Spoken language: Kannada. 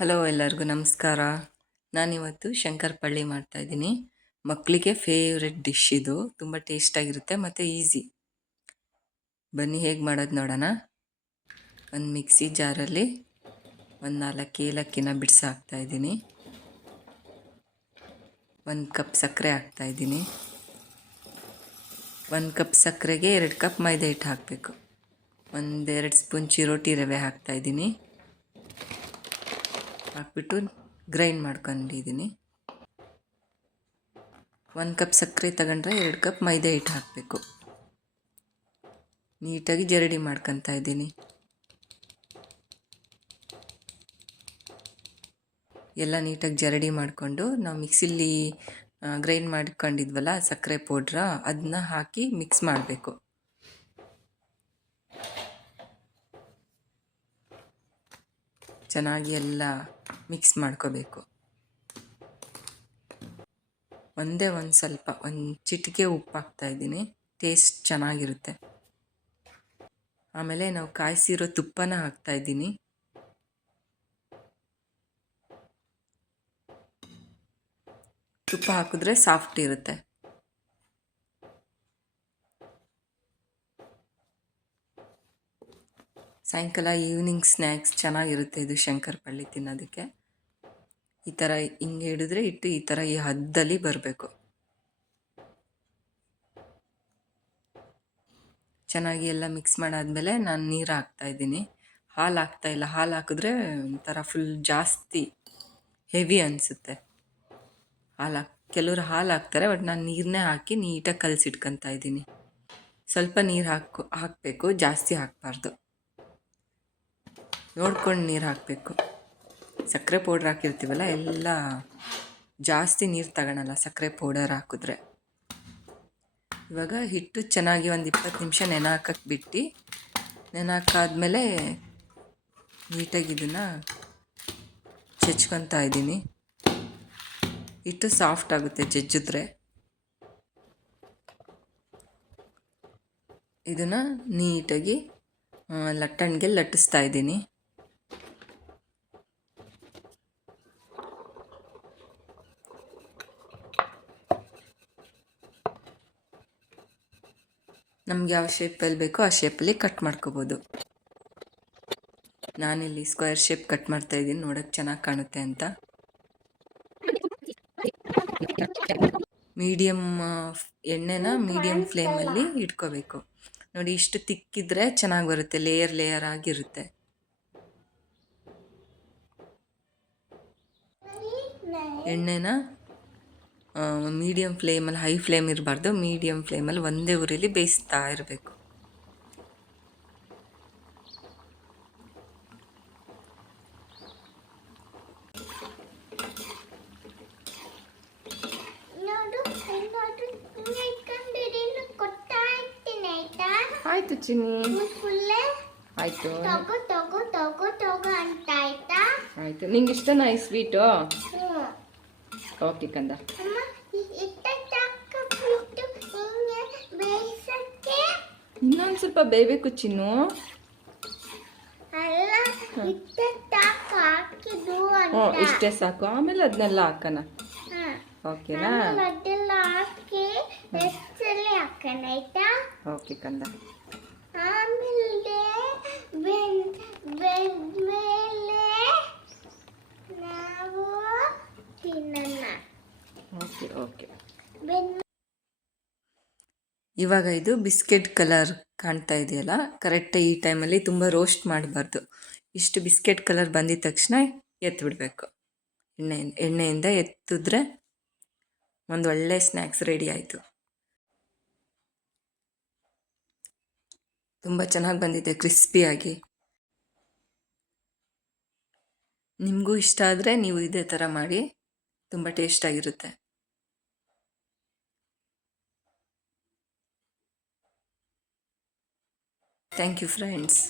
ಹಲೋ ಎಲ್ಲರಿಗೂ ನಮಸ್ಕಾರ. ನಾನಿವತ್ತು ಶಂಕರಪಳ್ಳಿ ಮಾಡ್ತಾಯಿದ್ದೀನಿ. ಮಕ್ಕಳಿಗೆ ಫೇವ್ರೆಟ್ ಡಿಶ್ ಇದು. ತುಂಬ ಟೇಸ್ಟಾಗಿರುತ್ತೆ ಮತ್ತು ಈಸಿ. ಬನ್ನಿ ಹೇಗೆ ಮಾಡೋದು ನೋಡೋಣ. ಒಂದು ಮಿಕ್ಸಿ ಜಾರಲ್ಲಿ ಒಂದು 4 ಏಲಕ್ಕಿನ ಬಿಡಿಸಿ ಹಾಕ್ತಾಯಿದ್ದೀನಿ. 1 ಕಪ್ ಸಕ್ಕರೆ ಹಾಕ್ತಾಯಿದ್ದೀನಿ. 1 ಕಪ್ ಸಕ್ಕರೆಗೆ 2 ಕಪ್ ಮೈದಾ ಹಿಟ್ಟು ಹಾಕಬೇಕು. 1-2 ಸ್ಪೂನ್ ಚಿರೋಟಿ ರವೆ ಹಾಕ್ತಾಯಿದ್ದೀನಿ. ಹಾಕ್ಬಿಟ್ಟು ಗ್ರೈಂಡ್ ಮಾಡ್ಕೊಂಡಿದ್ದೀನಿ. 1 ಕಪ್ ಸಕ್ಕರೆ ತಗೊಂಡ್ರೆ 2 ಕಪ್ ಮೈದಾ ಹಿಟ್ಟು ಹಾಕಬೇಕು. ನೀಟಾಗಿ ಜರಡಿ ಮಾಡ್ಕೊತಾ ಇದ್ದೀನಿ. ಎಲ್ಲ ನೀಟಾಗಿ ಜರಡಿ ಮಾಡಿಕೊಂಡು ನಾವು ಮಿಕ್ಸಿಲಿ ಗ್ರೈಂಡ್ ಮಾಡ್ಕೊಂಡಿದ್ವಲ್ಲ ಸಕ್ಕರೆ ಪೌಡ್ರ, ಅದನ್ನ ಹಾಕಿ ಮಿಕ್ಸ್ ಮಾಡಬೇಕು. ಚೆನ್ನಾಗಿ ಎಲ್ಲ ಮಿಕ್ಸ್ ಮಾಡ್ಕೋಬೇಕು. ಒಂದು ಸ್ವಲ್ಪ ಚಿಟಿಕೆ ಉಪ್ಪು ಹಾಕ್ತಾಯಿದ್ದೀನಿ. ಟೇಸ್ಟ್ ಚೆನ್ನಾಗಿರುತ್ತೆ. ಆಮೇಲೆ ನಾವು ಕಾಯಿಸಿರೋ ತುಪ್ಪನ ಹಾಕ್ತಾಯಿದ್ದೀನಿ. ತುಪ್ಪ ಹಾಕಿದ್ರೆ ಸಾಫ್ಟ್ ಇರುತ್ತೆ. ಸಾಯಂಕಾಲ ಈವ್ನಿಂಗ್ ಸ್ನ್ಯಾಕ್ಸ್ ಚೆನ್ನಾಗಿರುತ್ತೆ ಇದು ಶಂಕರಪಳ್ಳಿ ತಿನ್ನೋದಕ್ಕೆ. ಈ ಥರ ಹಿಂಗೆ ಹಿಡಿದ್ರೆ ಹಿಟ್ಟು ಈ ಥರ ಈ ಹದ್ದಲ್ಲಿ ಬರಬೇಕು. ಚೆನ್ನಾಗಿ ಎಲ್ಲ ಮಿಕ್ಸ್ ಮಾಡಾದ್ಮೇಲೆ ನಾನು ನೀರು ಹಾಕ್ತಾಯಿದ್ದೀನಿ. ಹಾಲು ಹಾಕ್ತಾಯಿಲ್ಲ. ಹಾಲು ಹಾಕಿದ್ರೆ ಒಂಥರ ಫುಲ್ ಜಾಸ್ತಿ ಹೆವಿ ಅನಿಸುತ್ತೆ. ಕೆಲವರು ಹಾಲು ಹಾಕ್ತಾರೆ, ಬಟ್ ನಾನು ನೀರನ್ನೇ ಹಾಕಿ ನೀಟಾಗಿ ಕಲಸಿಟ್ಕೊತಾ ಇದ್ದೀನಿ. ಸ್ವಲ್ಪ ನೀರು ಹಾಕಬೇಕು, ಜಾಸ್ತಿ ಹಾಕಬಾರ್ದು. ನೋಡ್ಕೊಂಡು ನೀರು ಹಾಕಬೇಕು. ಸಕ್ಕರೆ ಪೌಡ್ರ್ ಹಾಕಿರ್ತೀವಲ್ಲ, ಎಲ್ಲ ಜಾಸ್ತಿ ನೀರು ತಗೊಳಲ್ಲ ಸಕ್ಕರೆ ಪೌಡರ್ ಹಾಕಿದ್ರೆ. ಇವಾಗ ಹಿಟ್ಟು ಚೆನ್ನಾಗಿ ಒಂದು 20 ನಿಮಿಷ ನೆನೆಹಾಕಕ್ಕೆ ಬಿಟ್ಟು, ನೆನೆಹಾಕಾದ್ಮೇಲೆ ನೀಟಾಗಿ ಇದನ್ನು ಜಜ್ಕೊತಾ ಇದ್ದೀನಿ. ಹಿಟ್ಟು ಸಾಫ್ಟ್ ಆಗುತ್ತೆ ಜಜ್ಜಿದ್ರೆ. ಇದನ್ನು ನೀಟಾಗಿ ಲಟ್ಟಣಿಗೆ ಲಟ್ಟಿಸ್ತಾ ಇದ್ದೀನಿ. ನಮ್ಗೆ ಯಾವ ಶೇಪಲ್ಲಿ ಬೇಕೋ ಆ ಶೇಪಲ್ಲಿ ಕಟ್ ಮಾಡ್ಕೋಬೋದು. ನಾನಿಲ್ಲಿ ಸ್ಕ್ವೇರ್ ಶೇಪ್ ಕಟ್ ಮಾಡ್ತಾಯಿದ್ದೀನಿ, ನೋಡೋಕ್ಕೆ ಚೆನ್ನಾಗಿ ಕಾಣುತ್ತೆ ಅಂತ. ಎಣ್ಣೆನ ಮೀಡಿಯಮ್ ಫ್ಲೇಮಲ್ಲಿ ಇಟ್ಕೋಬೇಕು. ನೋಡಿ, ಇಷ್ಟು ತಿಕ್ಕಿದ್ರೆ ಚೆನ್ನಾಗಿ ಬರುತ್ತೆ, ಲೇಯರ್ ಆಗಿರುತ್ತೆ. ಎಣ್ಣೆನ ಮೀಡಿಯಮ್ ಫ್ಲೇಮಲ್ಲಿ, ಹೈ ಫ್ಲೇಮ್ ಇರಬಾರ್ದು, ಮೀಡಿಯಮ್ ಫ್ಲೇಮಲ್ಲಿ ಒಂದೇ ಉರಿಲಿ ಬೇಯಿಸ್ತಾ ಇರಬೇಕು. ಆಯ್ತು ಚಿನ್ನಿ, ಆಯ್ತು ಆಯ್ತು. ನಿಂಗೆ ಇಷ್ಟನಾ ಈ ಸ್ವೀಟು? ಓಕೆ ಕಂದ. ಇನ್ನೊಂದು ಸ್ವಲ್ಪ ಬೇಯಬೇಕು ಚಿನ್ನು. ಇಷ್ಟೇ ಸಾಕು, ಆಮೇಲೆ ಅದನ್ನೆಲ್ಲ ಹಾಕೋಣ. ಓಕೆನಾ? ಓಕೆ ಕಂದ. Okay okay. ಇವಾಗ ಇದು ಬಿಸ್ಕೆಟ್ ಕಲರ್ ಕಾಣ್ತಾ ಇದೆಯಲ್ಲ, ಕರೆಕ್ಟಾಗಿ ಈ ಟೈಮಲ್ಲಿ ತುಂಬ ರೋಸ್ಟ್ ಮಾಡಬಾರ್ದು. ಇಷ್ಟು ಬಿಸ್ಕೆಟ್ ಕಲರ್ ಬಂದಿದ ತಕ್ಷಣ ಎತ್ತಿಬಿಡ್ಬೇಕು. ಎಣ್ಣೆಯಿಂದ ಎತ್ತಿದ್ರೆ ಒಂದು ಒಳ್ಳೆ ಸ್ನ್ಯಾಕ್ಸ್ ರೆಡಿ ಆಯಿತು. ತುಂಬ ಚೆನ್ನಾಗಿ ಬಂದಿದೆ, ಕ್ರಿಸ್ಪಿಯಾಗಿ. ನಿಮಗೂ ಇಷ್ಟ ಆದರೆ ನೀವು ಇದೇ ಥರ ಮಾಡಿ, ತುಂಬ ಟೇಸ್ಟಾಗಿರುತ್ತೆ. Thank you friends.